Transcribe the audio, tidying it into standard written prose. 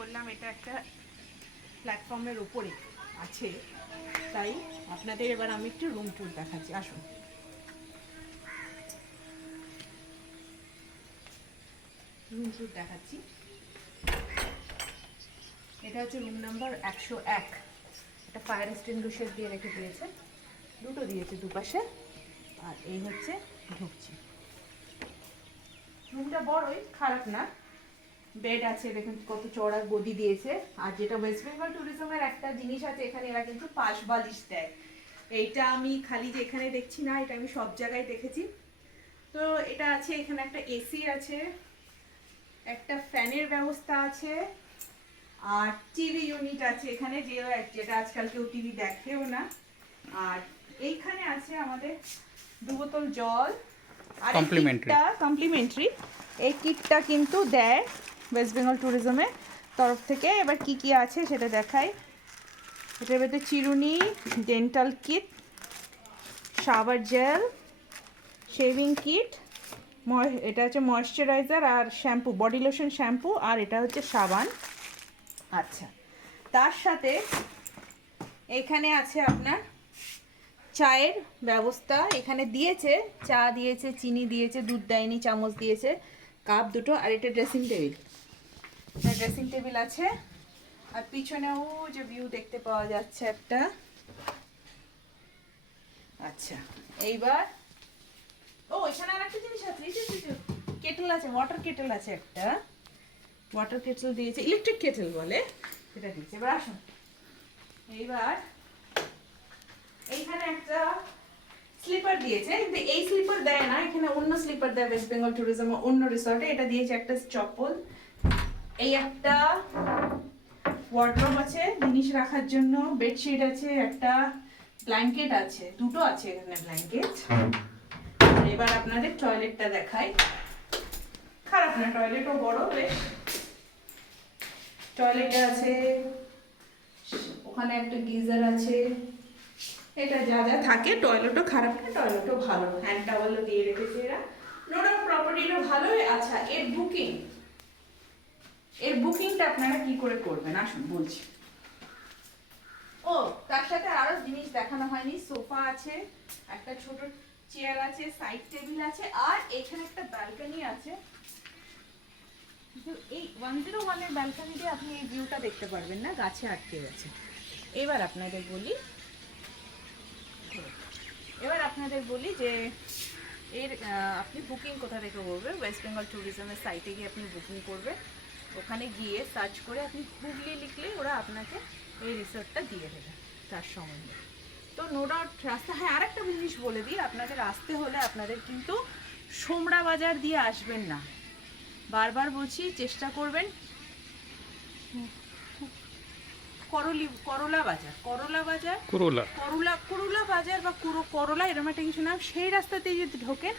বললাম এটা একটা প্ল্যাটফর্মের উপরে আছে, তাই আপনাদের এবার আমি একটু রুম ট্যুর দেখাচ্ছি। আসুন। রুম ট্যুর দেখাচ্ছি। এটা হচ্ছে রুম নাম্বার 101। এটা ফায়ার এক্সটিংগুইশার দিয়ে রেখে দিয়েছে, দুটো দিয়েছে দুপাশে। আর এই হচ্ছে ঢুকছি। রুমটা বড়ই, খারাপ না। বেড আছে, দেখুন কত চড়া গদি দিয়েছে। আর যেটা ওয়েস্ট বেঙ্গল ট্যুরিজমের একটা জিনিস আছে, এখানে এরা কিন্তু পাশ বালিশ দেয়। এইটা আমি খালি যে এখানে দেখছি না, এটা আমি সব জায়গায় দেখেছি। তো এটা আছে, এখানে একটা এসি আছে, একটা ফ্যানের ব্যবস্থা আছে, আর টিভি ইউনিট আছে এখানে, যেটা আজকাল কেউ টিভি দেখেও না। আর এইখানে আছে আমাদের 2 বোতল জল। আর কমপ্লিমেন্টারি এই কিটটা কিন্তু দেয় ওয়েস্ট বেঙ্গল ট্যুরিজমের তরফ থেকে। এবার কি কি আছে সেটা দেখাই। এটার ভেতরে চিরুনি, dental kit, shower gel, shaving kit, এটা হচ্ছে ময়েশ্চারাইজার আর শ্যাম্পু, বডি লোশন শ্যাম্পু, আর এটা হচ্ছে সাবান। আচ্ছা, তার সাথে এখানে আছে আপনার চায়ের ব্যবস্থা। এখানে দিয়েছে, চা দিয়েছে, চিনি দিয়েছে, দুধ দেয়নি, চামচ দিয়েছে, কাপ দুটো। আর এটা ড্রেসিং টেবিল, ড্রেসিং টেবিল আছে। আর পিছনেও যে ভিউ দেখতে পাওয়া যাচ্ছে একটা। আচ্ছা, এইবার এখানে আর একটা জিনিস আছে, কেটেল আছে, ওয়াটার কেটেল আছে একটা। ওয়াটার কেটেল দিয়েছে, ইলেকট্রিক কেটেল বলে, সেটা দিয়েছে। এবার আসুন, এইবার এইখানে একটা স্লিপার দিয়েছে, কিন্তু এই স্লিপার দেয় না, এখানে অন্য স্লিপার দেয় ওয়েস্ট বেঙ্গল ট্যুরিজম অন্য রিসর্টে। এটা দিয়েছে একটা চপ্পল। এই একটা ওয়ার্ডরোব আছে জিনিস রাখার জন্য, বেডশিট আছে, একটা ব্ল্যাঙ্কেট আছে, দুটো আছে এখানে ব্ল্যাঙ্কেট। এবার আপনাদের টয়লেটটা দেখাই। খারাপ না, টয়লেটও বড় বেশ। টয়লেট আছে, ওখানে একটা গিজার আছে। এটা যা যা থাকে, টয়লেটও খারাপ না, টয়লেটও ভালো, হ্যান্ড টাওয়েলও দিয়ে রেখেছে এরা। নোডা প্রপার্টিটা ভালোই। আচ্ছা, এর বুকিংটা আপনারা কি করে করবেন আসুন বলছি। তার সাথে আরো জিনিস দেখানো হয়নি। সোফা আছে, একটা ছোট চেয়ার আছে, সাইড টেবিল আছে, আর এখানে একটা ব্যালকনি আছে। এই 101 এর ব্যালকনি দিয়ে আপনি এই ভিউটা দেখতে পারবেন না, গাছে আটকে গেছে। এবার আপনাদের বলি যে এর আপনি বুকিং কোথা থেকে করবেন। ওয়েস্ট বেঙ্গল ট্যুরিজমের সাইটে গিয়ে আপনি বুকিং করবেন। ওখানে গিয়ে সার্চ করে আপনি হুগলি লিখলে ওরা আপনাকে এই রিসর্টটা দিয়ে দেবে তার সম্বন্ধে। তো নো ডাউট রাস্তা, হ্যাঁ আরেকটা জিনিস বলে দিই, আপনাদের আসতে হলে আপনাদের কিন্তু সোমরা বাজার দিয়ে আসবেন না। বারবার বলছি, চেষ্টা করবেন করলা বাজার বা করলা এরকম একটা কিছু নাম, সেই রাস্তাতে যদি ঢোকেন